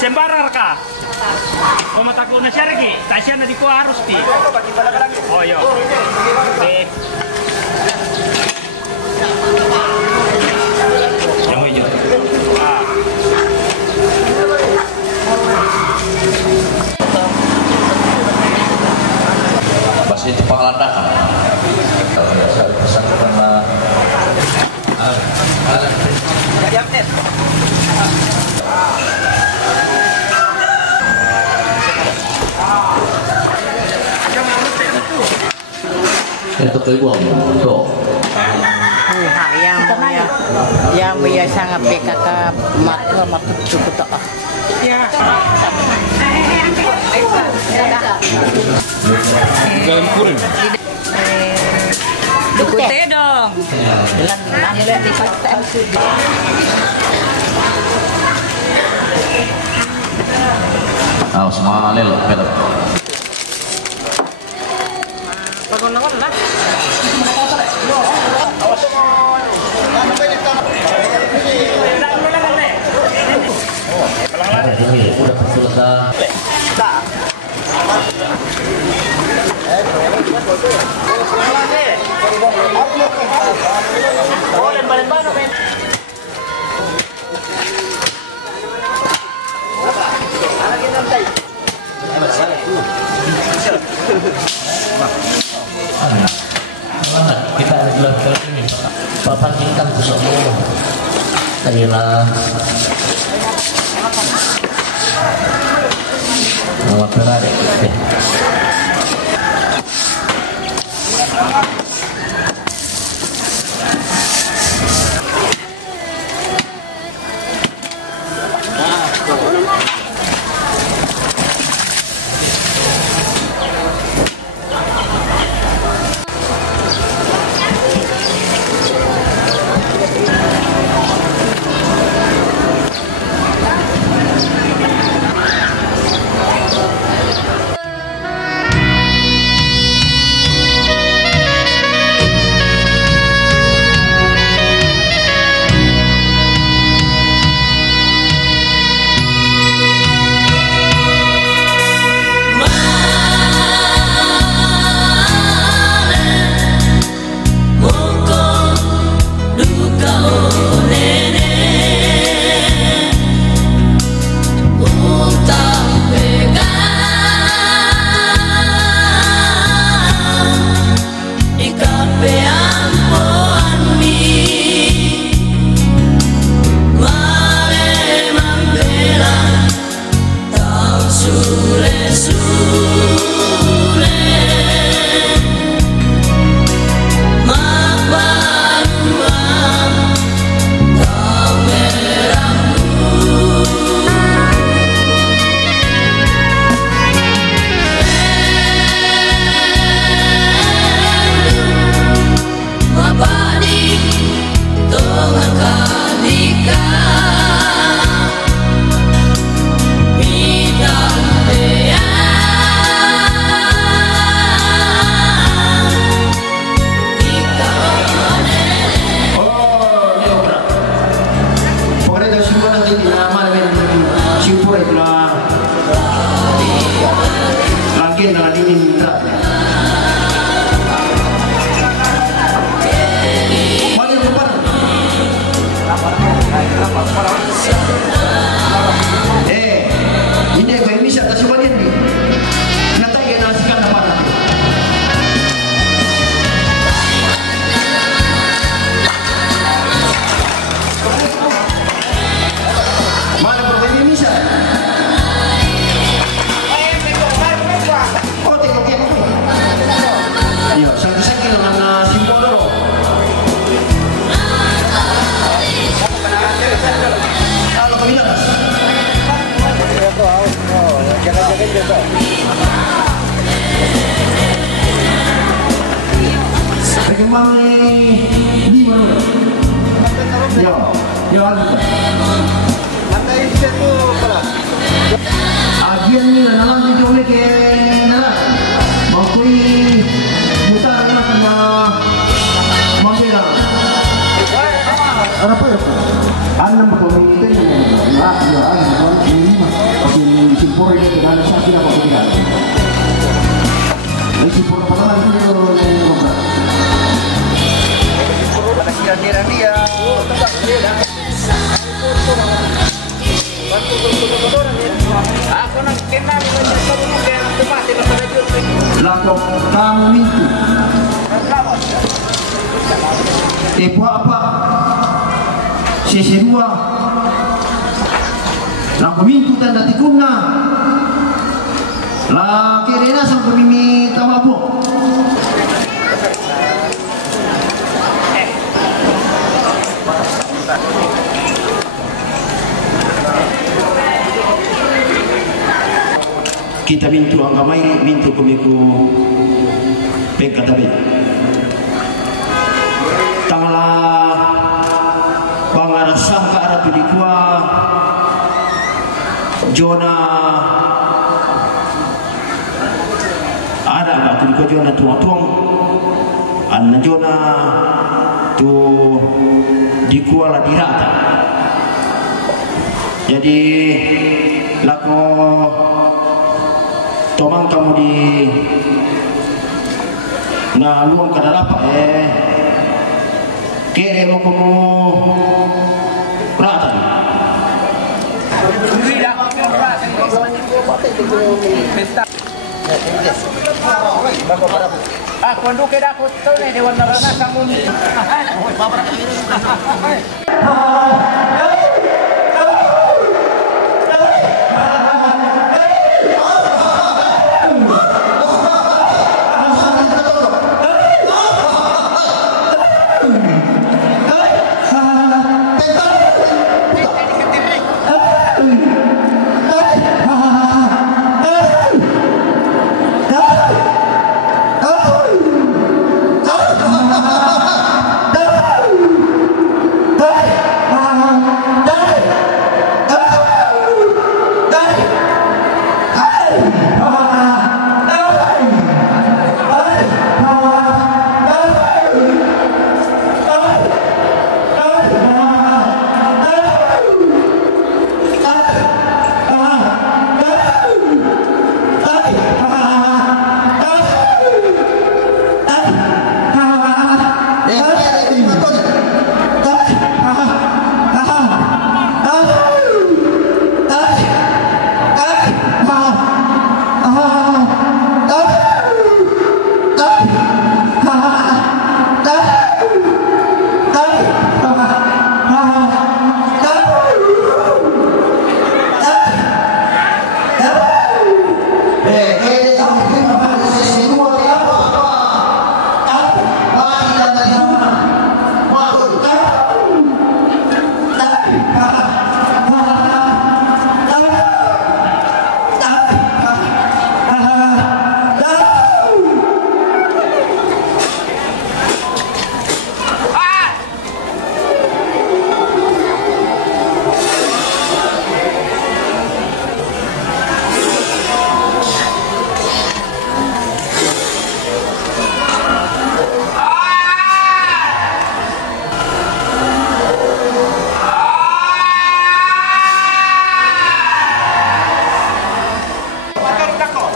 Sembarar ka. Kung mataklo na siya lagi, tasya na di ko harus di. Oh, yo. Okay. Yang hijau. Bahasa itu pengelandakan. Kalau biasa pesan karena itu keluar tuh. Yang biasa ngapain kakak mat cukup tak? Ya. Jalan kuring. Dukute dong. Jalan lihat di kota. Semangat lelo, pelak. Bangun lah. Udah selesai. Kita ada gelar ini, Bapak tinggal ke Solo. Kailah nama Ferrari. Ano ba ito? Ano ba ito? kamu mintu tepo apa sesedua laku mintu tanda tikuna la kerena sang pemimi tamapo kita mintu anggamai mintu kumiku pekatabe tangala pangarasah ka aratu dikua Jona ada batu dikua Jona tuang-tuang anna Jona tu dikua la dirata jadi lako tomang kamu di na luang kadalapa kere mo kamu rata Cuando queda justo de Guadalajara kamu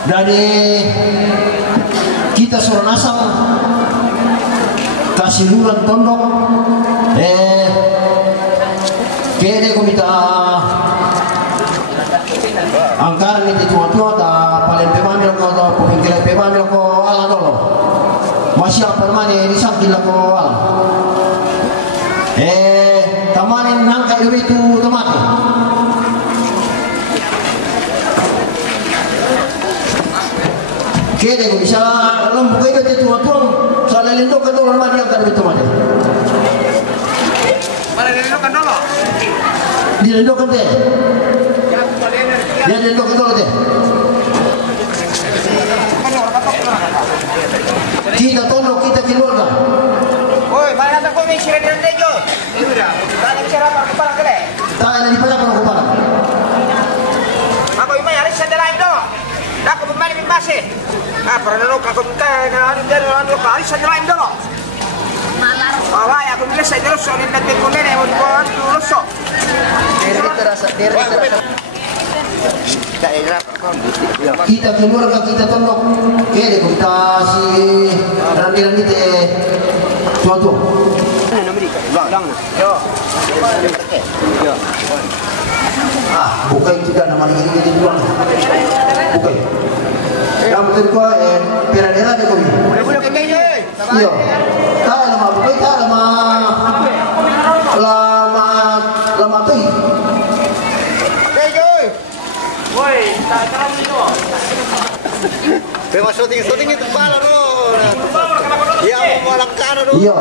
dari kita Suranasang kasih luran tondok kede ko minta angkaran ini tua-tua ta paling pemamil ko ta pemikir pemamil ko ala dolo masih apa mani di samping ko ala kamarin nangka itu tomate kede ko bisa lembu ko itu tua-tua sala lindo ka dolo mani ang kada tomate Para dilindokan dulu. Dilindokan deh. Ya dilindokan dulu deh. Kita tolong kita keluarga. Woi, mana tak kau mikir di dalam jo? Mana bicara apa kepala kele? Tak ada di pada kepala. Aku ini harus sendiri do. Aku pemain masih. Pernah dulu aku minta dari orang harus sendiri dulu. Bawah aku bilang saya dulu soalnya nanti kunen yang mau dulu so. Kita keluarga kita tolong. Kede kita si nanti teh tua-tua. Bukan juga nama ini jadi jual. Bukan. Kamu betul ko pera-pera de ko. Boleh kayo eh. Iya. Ta lama bukai ta lama tu. Kayo. Woi, tak terang dito. Pero shooting itu pala no. Ya, walang kana no. Iya.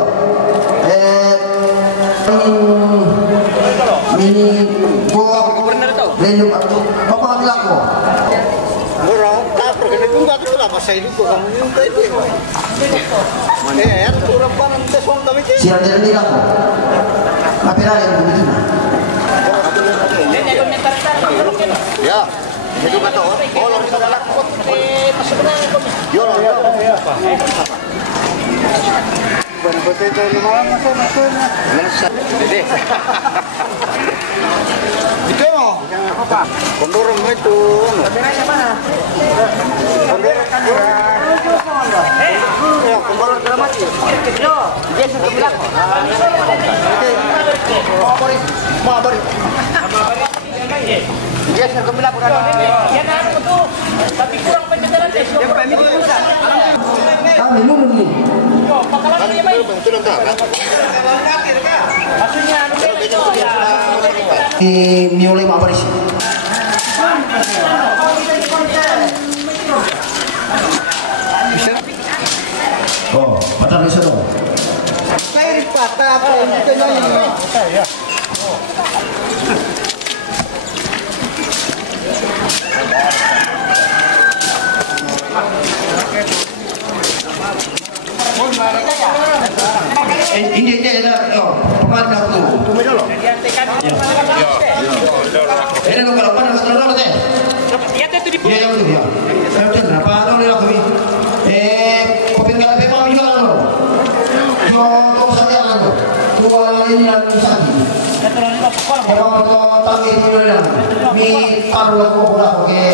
Mini Gubernur itu. Lendo apa bilang ko? Orang tak pergi itu enggak terus apa saya itu kamu minta itu. Ya, kurang panan teson kami itu. Siapa ni ko? Apa lagi begitu? Ya. Itu kata orang sudah lakot. Ya. Betul itu malam masuk. Deh. Itu mau? Apa? Kondorong itu. Kameranya mana? Kondorong kan ya. Ya, kondorong dramatis. Yo, dia sudah bilang. Mau beri. Dia sudah bilang bukan. Ya kan itu. Tapi kurang penjelasan deh. Dia pamit dulu. Kami minum ni. Yo, pakalan dia main. Betul tak? Maksudnya ya. Di mioleh apa sih? Oh, patah bisa dong. Saya patah apa itu nyanyi. Ini dah, pemain dah tu. Ini nak kalau panas kalau deh. Ya itu di Ya yang tu ya. Saya tu berapa tahun ni kami. Kopi kalau memang juga lo. Jo saja lo. Dua ini yang sakit. Kalau tu tangi dulu lah. Mi taruh lagu bola oke.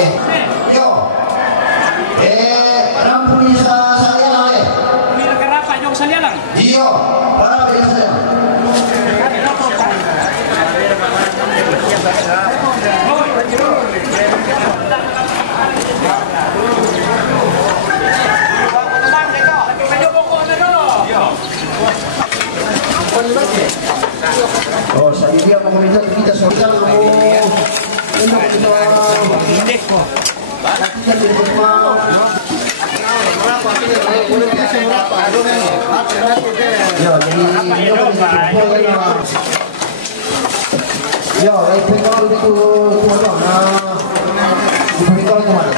Yo. Rampung ni saya lah. Mira kerapa jong salialang. Iya, para biasa. Oh, saya dia meminta kita sosial untuk ya, jadi ya, itu kalau itu tuan itu kemana?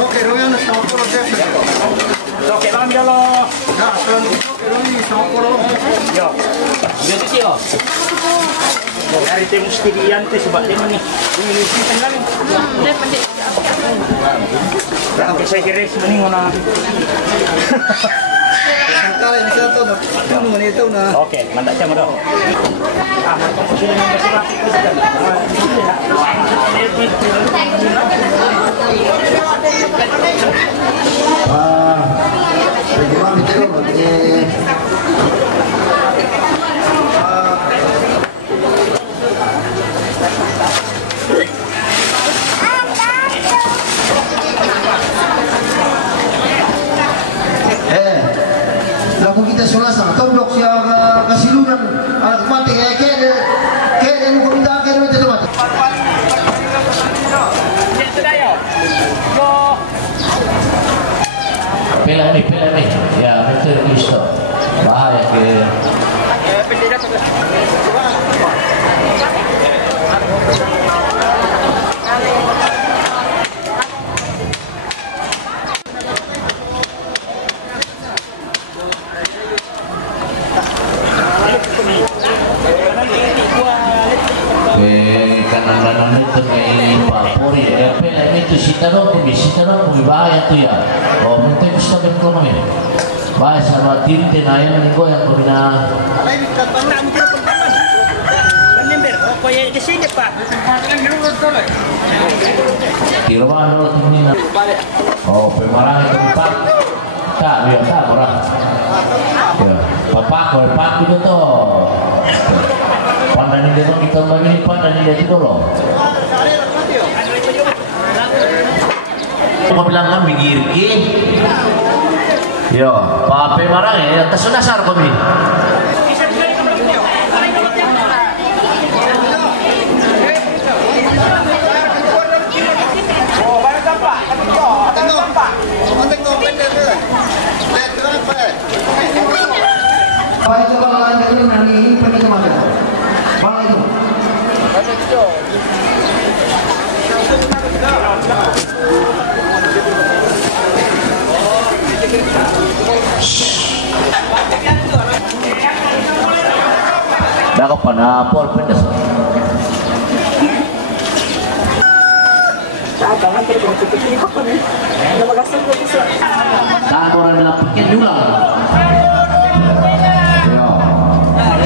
Oke, Royan sama poro deh. Oke, bang jalo. Nah, Royan sama poro. Yo. Jadi sih lo. Dari tim studian teh sebab dia ni. Ini simpan kan. Dia pandai. Sampai saya kira sebenarnya mana. Kalau ini saya tahu, tahu mana itu na. Oke, mantap saya mudah. Mantap sudah mempersiapkan. Bagaimana betul? Lagu kita selasa, tondok siapa kasilunan anak mati kayak yang minta kayak itu mati. Pela ni, ya betul Kristo. Bahaya ke. Kanan-kanan itu kayak papori ya. Pela itu sita dong, bahaya tu ya. Oh, mungkin bisa berkono ya. Bahaya sama tim tenayan ni yang berbina. Ini kata nak mungkin pertama. Kan member, kau yang di sini pak. Di rumah dulu tim ni. Oh, pemarang itu empat. Tak, biar tak orang. Ya, papa kau empat itu tu. Pandang dia tu kita begini pandang dia tu loh. Kau bilang kan minggir ki. Yo, pape marang ya, tersunasar kau ni. Apa itu kalau anda itu nanti pergi ke mana? Bang itu. Dah kau panapol pedas. Tak orang bilang pakai juga.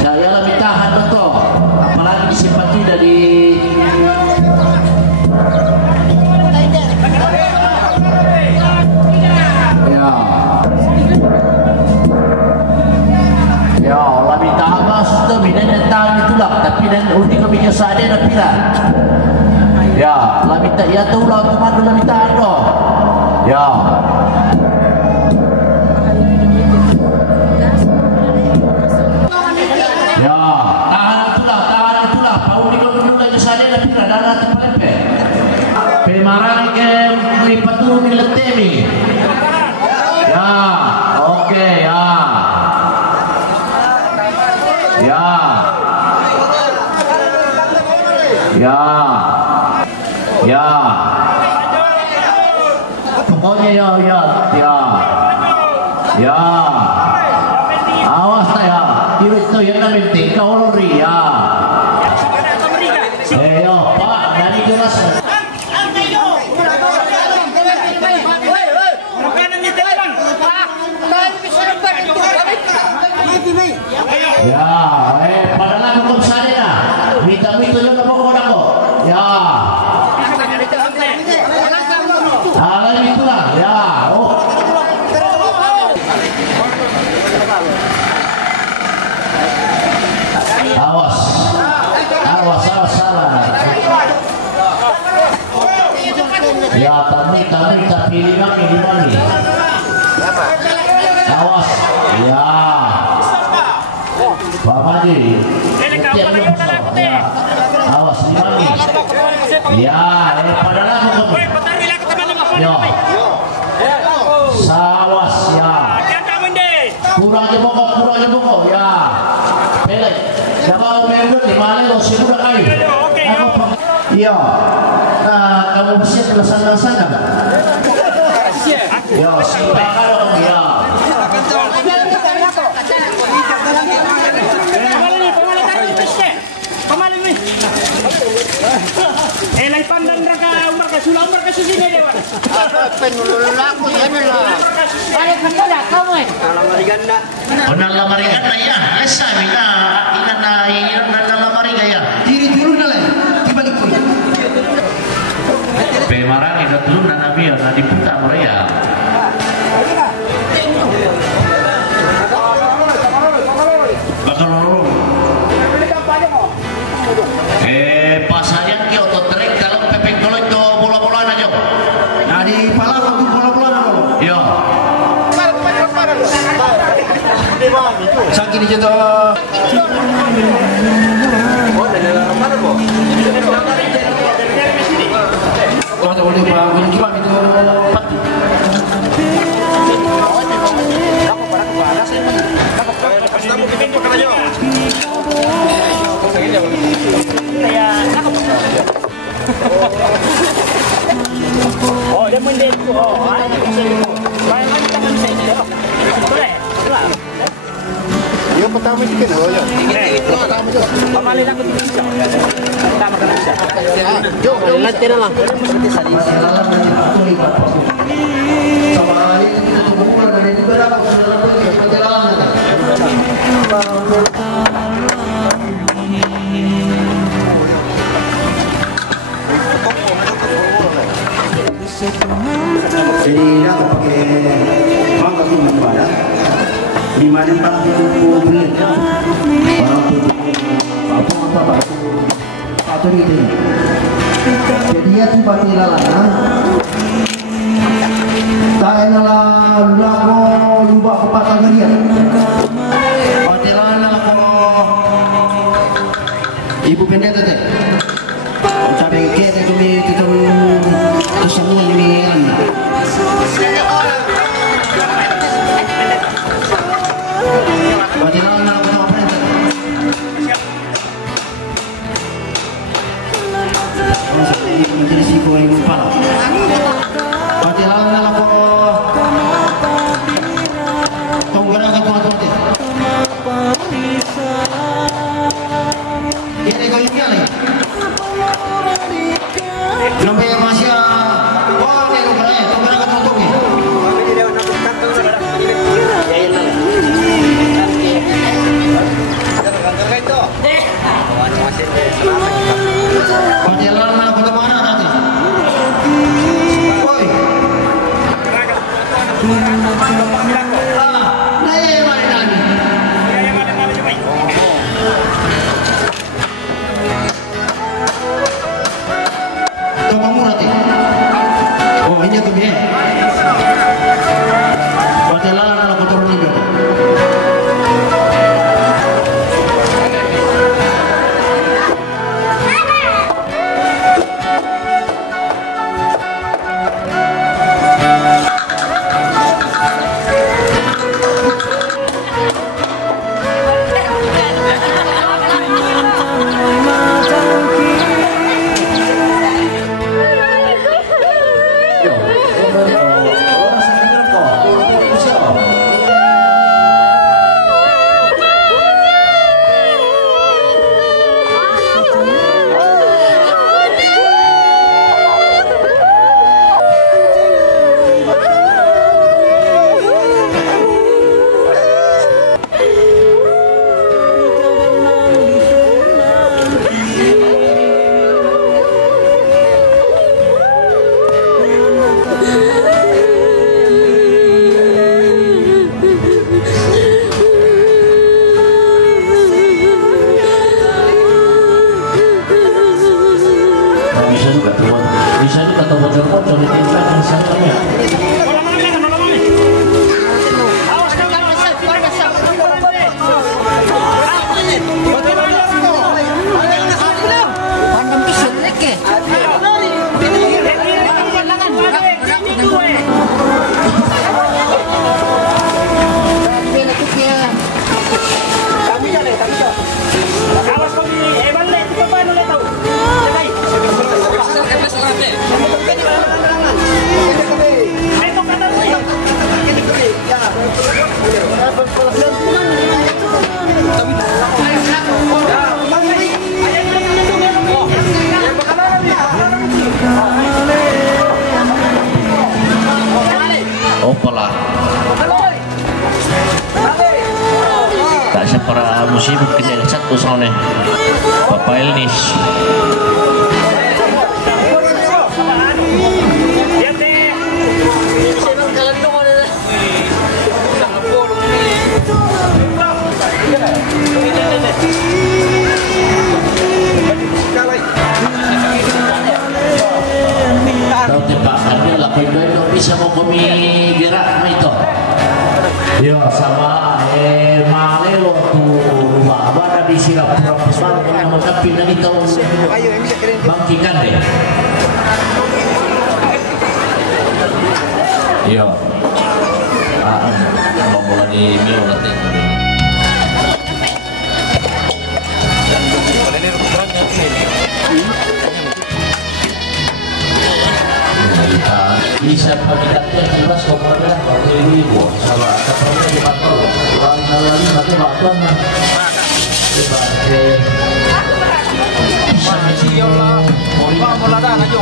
Saya lebih tahan betul. Apalagi simpati dari ya lebih tahan mas tu bina tahan itulah tapi dan ulti kami nyesal dia tapi lah ya lebih tak ya tu lah komando lebih tahan doh ya ya tahan itulah kau ni kau dulu lagi nyesal dia tapi lah dah terpelempe pemarang ke lipat tu ni letemi ya oke ya ya ya ya pokoknya ya awas ya itu yang namanya tingkah lori ya yo pak dari jelas ya padahal hukum sadena minta yang apa kau nak ya hal itulah ya awas salah ya tapi lima nih awas ya Pak Madi ya awas lima nih ya padahal aku yo sawas ya kurang aja bokok ya pelek siapa member di mana lo sih udah kayu iya kamu bisa terlaksana kan yo siapa kalau ya lai pandan raka umar ka susine dewa. Penululaku ya lah. Balik kandala kamu. Onang lamariganda ya. Esa mina ina lamariga ya. Diri dulu nalai. Dibalik pun. Pemarang itu dulu nanabi ya diputa mereka. Bakal pasarnya ki otot trek kalau pepeng kalau itu bola-bola aja. Nah di Palang waktu bola-bola dulu. Yo. Sakit di contoh. Oh, dari mana kok? Oh, tak boleh bangun gimana itu? Pati. Oh, dia mendeku. Oh, main tangan saya ni. Boleh. Yang pertama chicken ya. Itu pertama je. Pamalin aku bisa. Tak makan bisa. Jom, lantai lah. Jadi aku pakai mangkok ini pada 540 menit. Apa atau gitu. Jadi ya tempat ini lalana. pendeta teh. Tapi kita kami tetap semua ini kan. Bagaimana nak apa pendeta? Menjadi si goreng pala. Bagaimana nak apa? Tunggulah ke tuan-tuan teh. Ini kau ingat ni? Nampak yang masih wah ni lupa ni, tu kena kau tunggu ni. Perjalanan mana kota mana nanti? Oi. Oh, ini aku biar. Perjalanan mana kota mana? Bisa juga atau bocor-bocor di tempat yang sananya. Opala tak separa musim kita satu soalnya Bapak Elnis tahu tempat ada lakuin itu bisa mau kami gerak itu ya sama malelo tu ada di Singapura pesawat yang mau pindah itu bangkikan deh ya mau mulai di Milo nanti bisa pagkakatnya jelas komponen bagi ibu sama keperluan di kantor orang lain nanti waktuan sebagai bisa mencium lah mau lada aja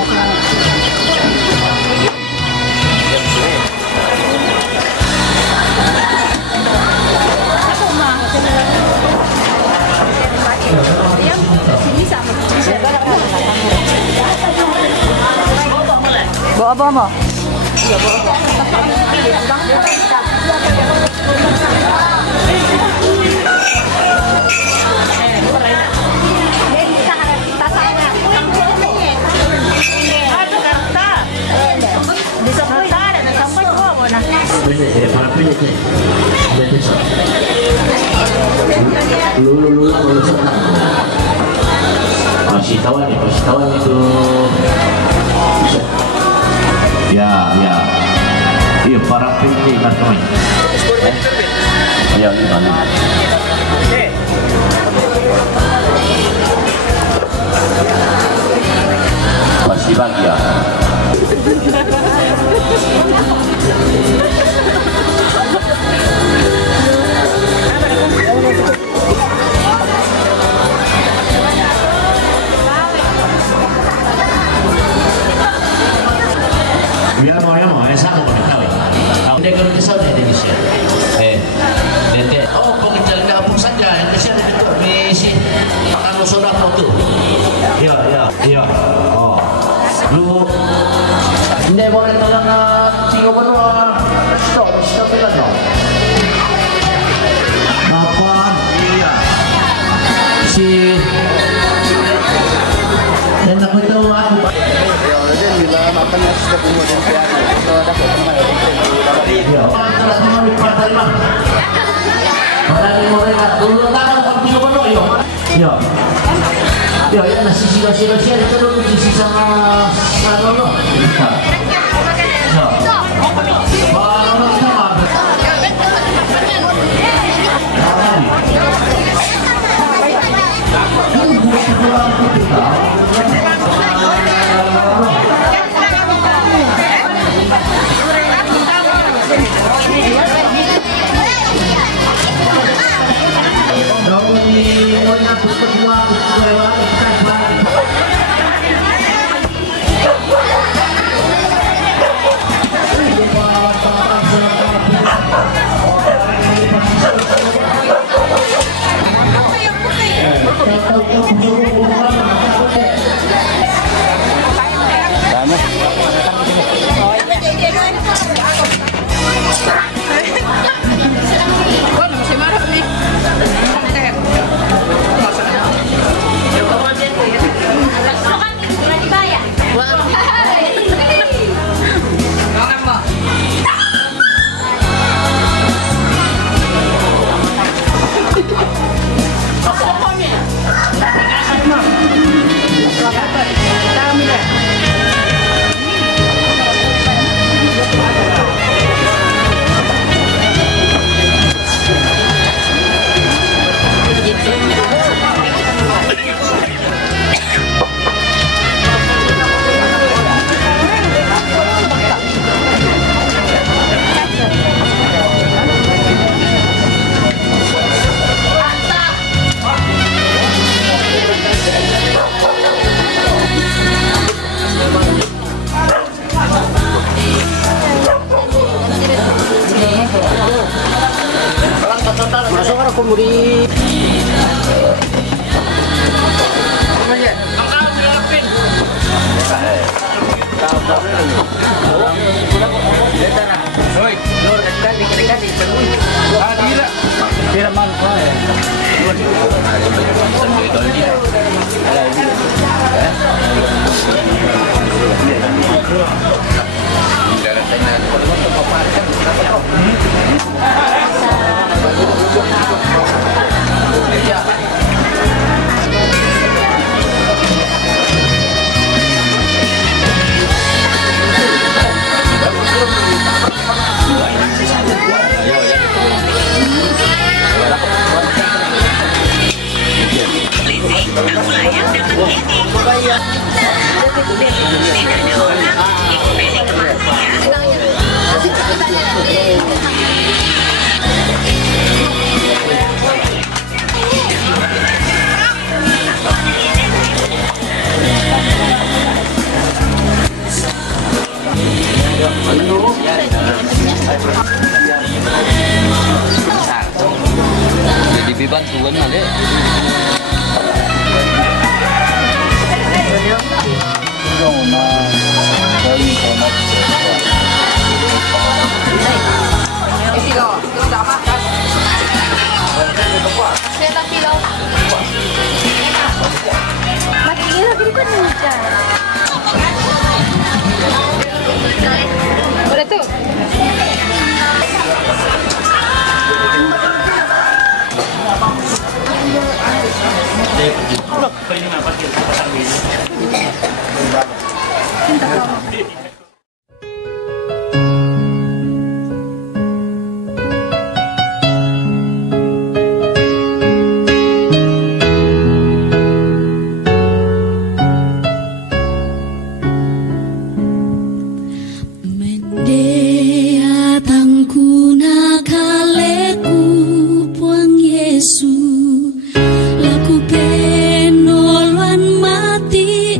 bawa apa? Lu Persitawan itu ya iya para pilih kan kami ya 5 masih bagi ya. Biar mau sama pada kau. Dia kalau kesal dia Indonesia. Nanti pengejar kampung saja Indonesia itu misi makan musuh foto. Iya. Oh, lu ini boleh tolong tiga berdua. Stop pelan dong. Apa? Iya. Si dan aku tahu aku. Makanya setiap kemudian saya kalau ada ketemuan Iya. Terus mau partai mah. Barang mereka dulu tangan kami berdua yo. Yo, ya nasi sila itu dulu sisa lo. masuk orang kumuri. Jadi bibantuan ada. Udah tuh. ini apa sih pasar ini? Laku penoloan mati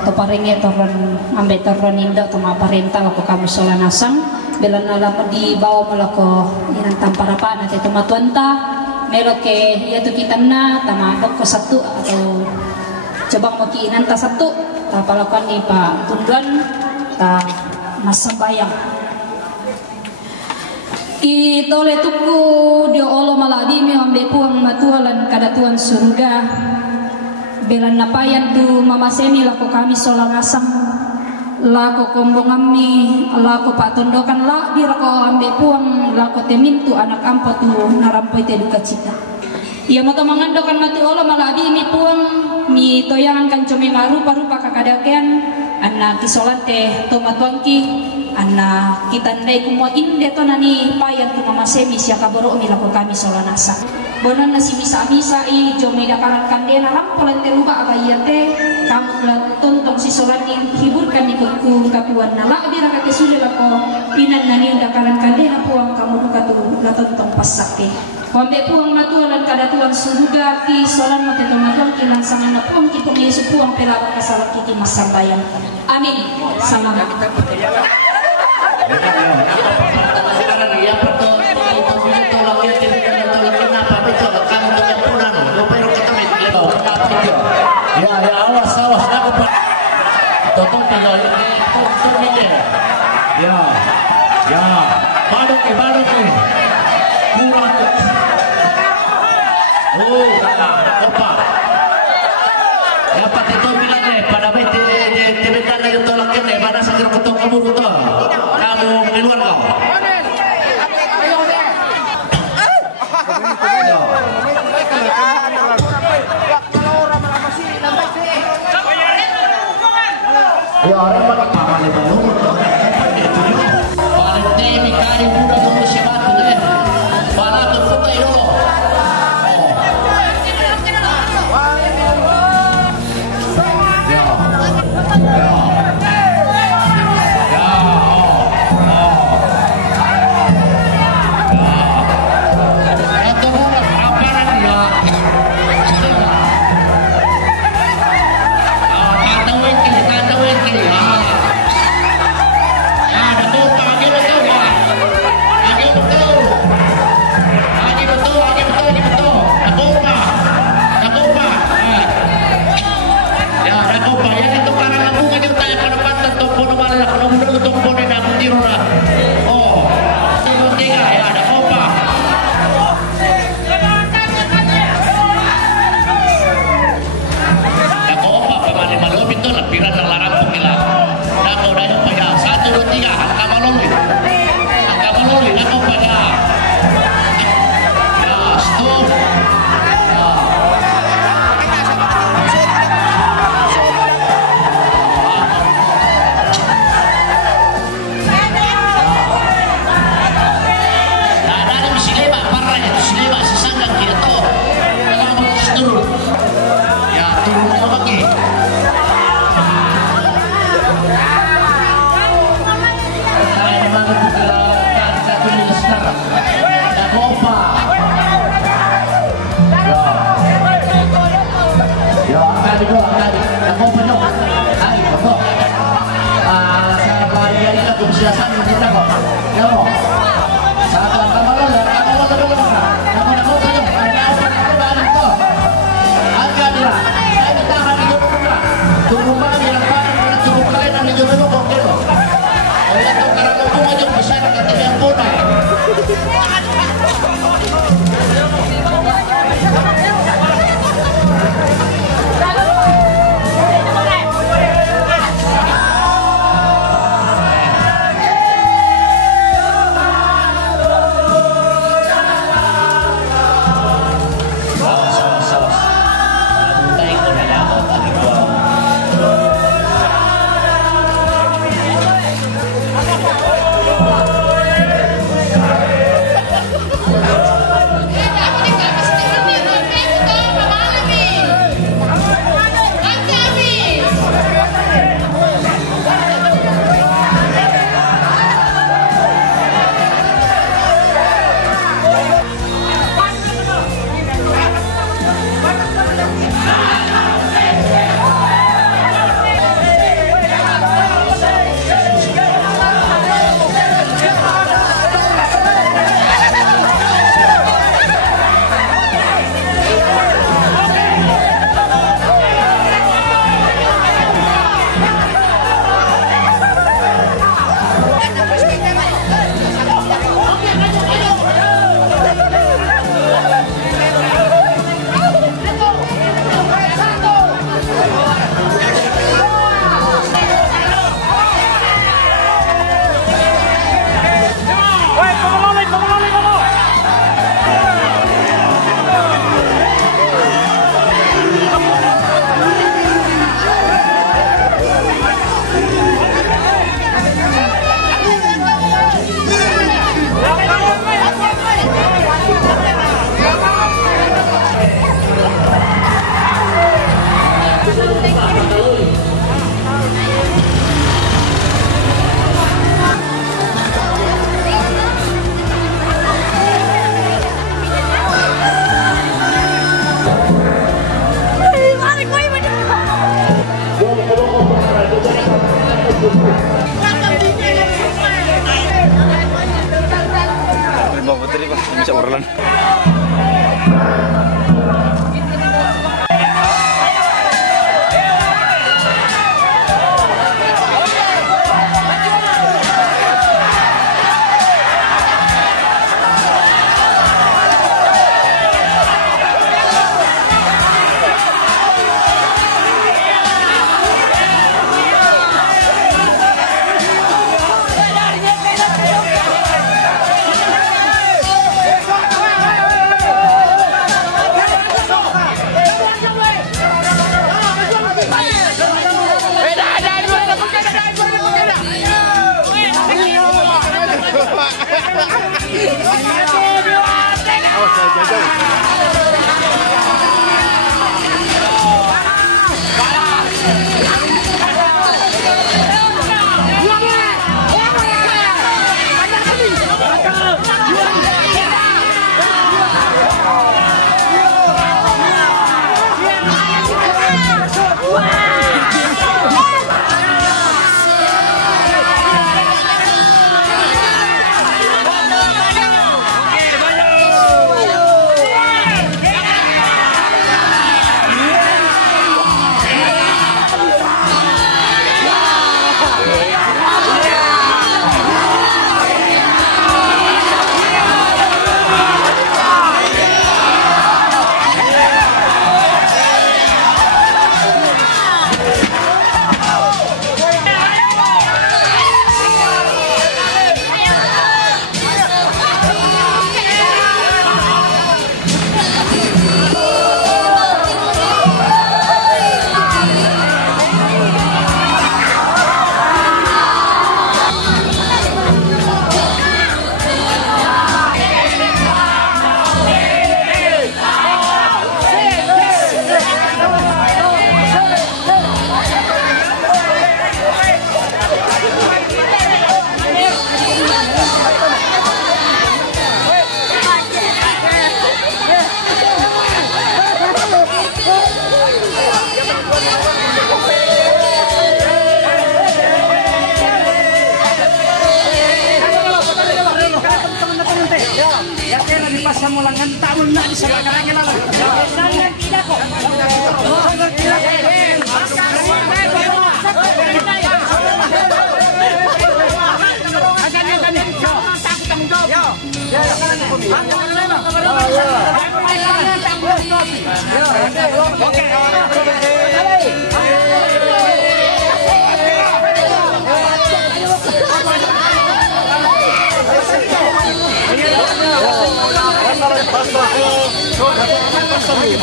Toparinge toron ambe toron indo toma parenta lako kami solanasang bela nala di bawa malako inan tamparapa na teto matuanta melo ke iya tu kita na tama ko satu atau coba mau kiinan ta satu ta palakuan ni pa tunduan ta masambayang i tole tuku dio olo maladi me ambe puang matualan kada tuan surga belan napayan tu mama semi lako kami solangasang lako kombong ami lako patondokan la di rako ambe puang lako temintu anak ampo tu narampoy te duka cita iya moto mangandokan mati olo maladi mi puang mi toyangan kan cumi marupa-rupa kakadakean anak kisolante tomatuangki anak kita ndai kumwa inde to nani payan tu mama semi sia kaboro mi lako kami solanasang bonan nasi misa-misa i jome dakaran kandena rampolan teluka abayate kamu tontong si solani hiburkan di kuku kapuan nala dira kake sulit lako pinan nani dakaran kandena puang kamu duka tu tontong pasake wambe puang matualan kadatuan surga ki solan mate tomatong kilang sangana puang ki Yesus puang pelaba kasalah kiki masambayang amin sama ya awas aku pak totong tinggal ini ya badok kurang opa ya pak itu bilang pada bete tibetan lagi tolak ini pada sakit ketok kamu betul kamu di luar kau ya orang pada paman itu paling temi kali muda tunggu sebatu deh para terpukai dulu kami doang tadi. Ako penuh. Ay, ako. Sa pagayari ka kung siya saan kita ko. Yo. Sa kamalola, ako wala doon ka. Ako penuh. Ay, ako pagkabalan ko. Ang kanila. Ay, bitahan niyo ko ka. Tumuman nilang parang tumukain ang niyo mo kung dito. Ay, ito karang po mo yung bisa ng katigang punay. Bisa Orlan.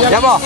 Ya mo.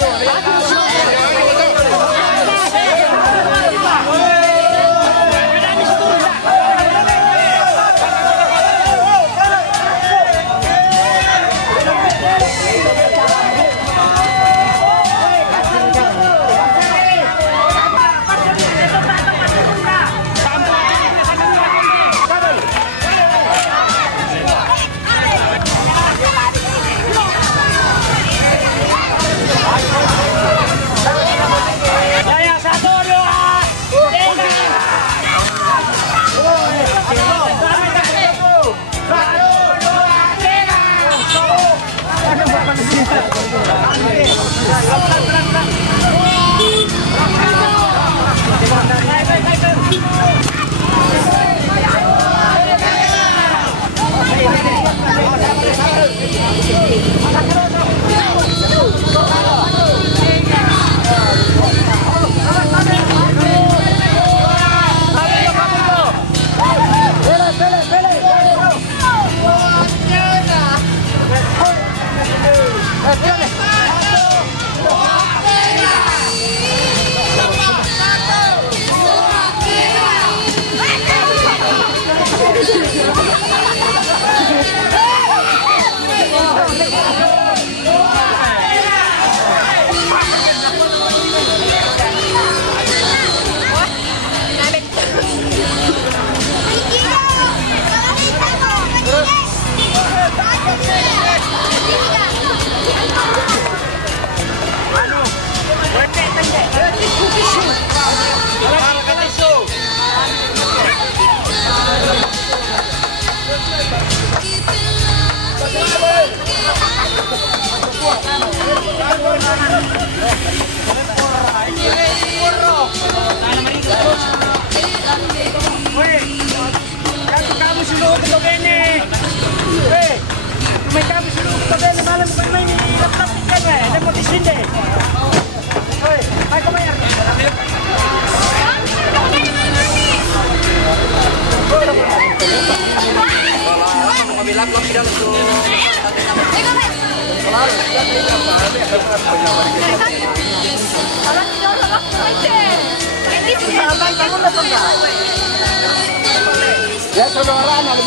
Ya saudara anak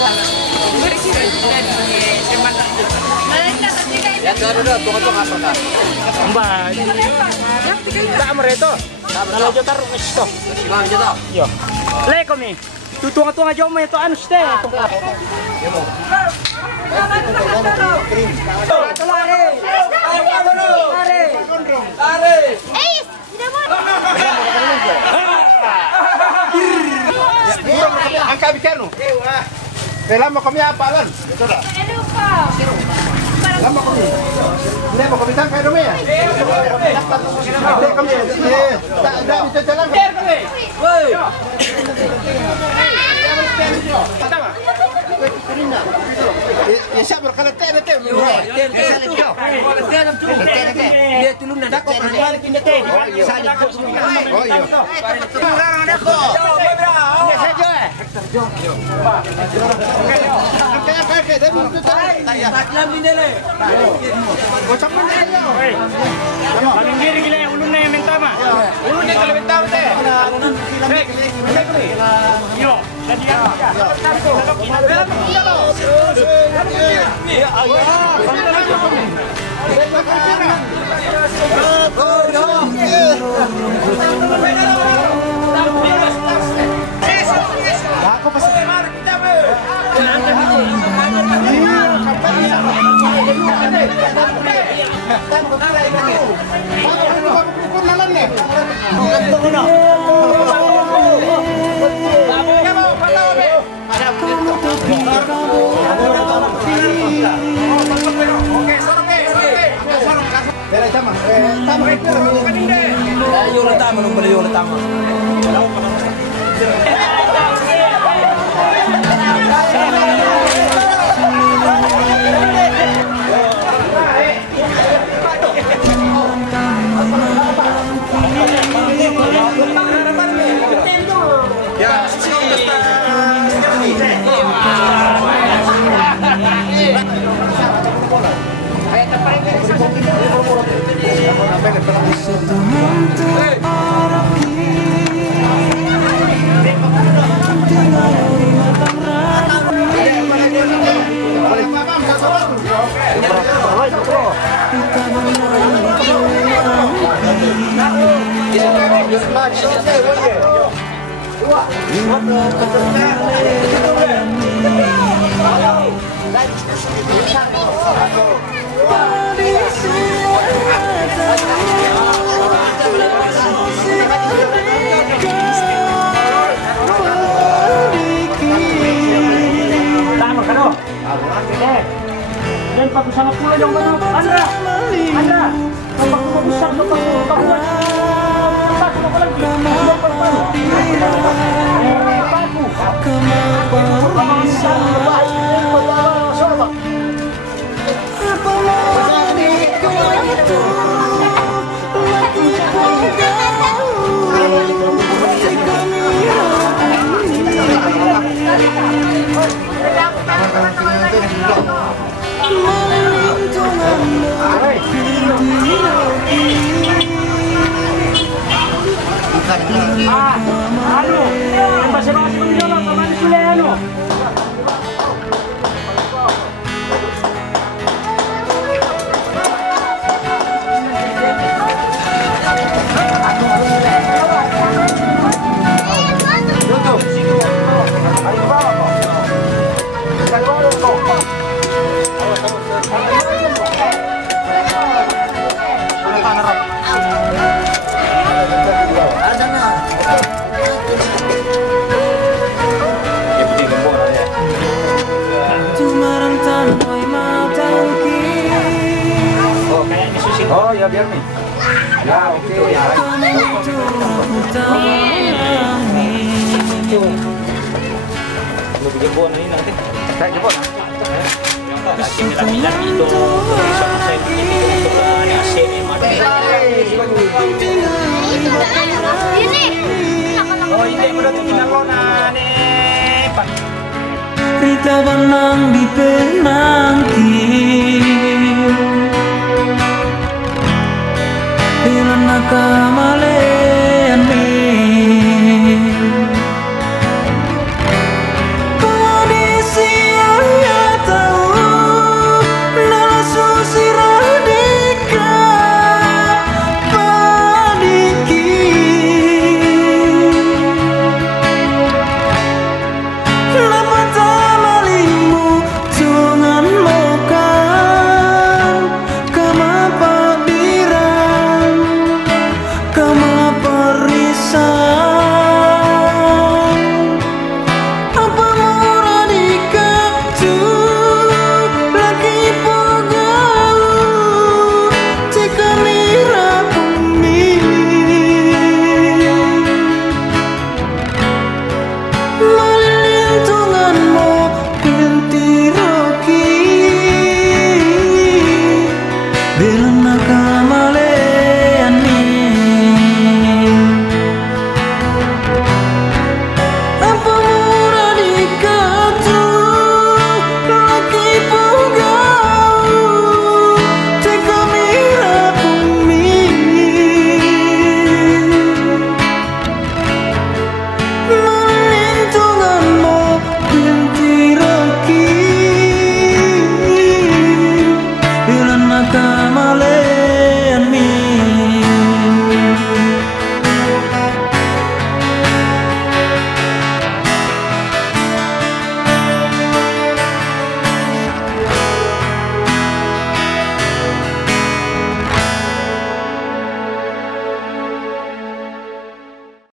ya saudara tunggu apa kan? Mbak. Tak mereto. Kalau jo taruh isto. Bang jeta. Yo. Le kami. Tutung-tung aja mo ito ano ste. Angka bicarno. Lama kami apa lan? Lama kami. Hindi mo kami tangkay dumi ya. Hindi kami. Dah bisa jalan. Woi. Tama. Ya siapa kalau teh teh. Dia tulun nak kau balik ini teh. Oh iya. Orang nak kau. Ini saja. Kayak dah buntu tarik. Saklam ini le. Gocak mana le? Palinggir gila ulun na yang minta mah. Ulun dia kalau minta teh. Yo, jadi Aku pasti Dan paku sama pula dong mana? Andra, paku besar tuh paku lagi. Yang basa-basa pemilih sama di Suleno. Oh ya biar nih. Ya oke ya. Lu bikin bon ini nanti. Saya jemput. Itu sama saya bikin ini AC ini. Oh ini udah tinggal lona nih. Rita benang di penangki. Bila nakam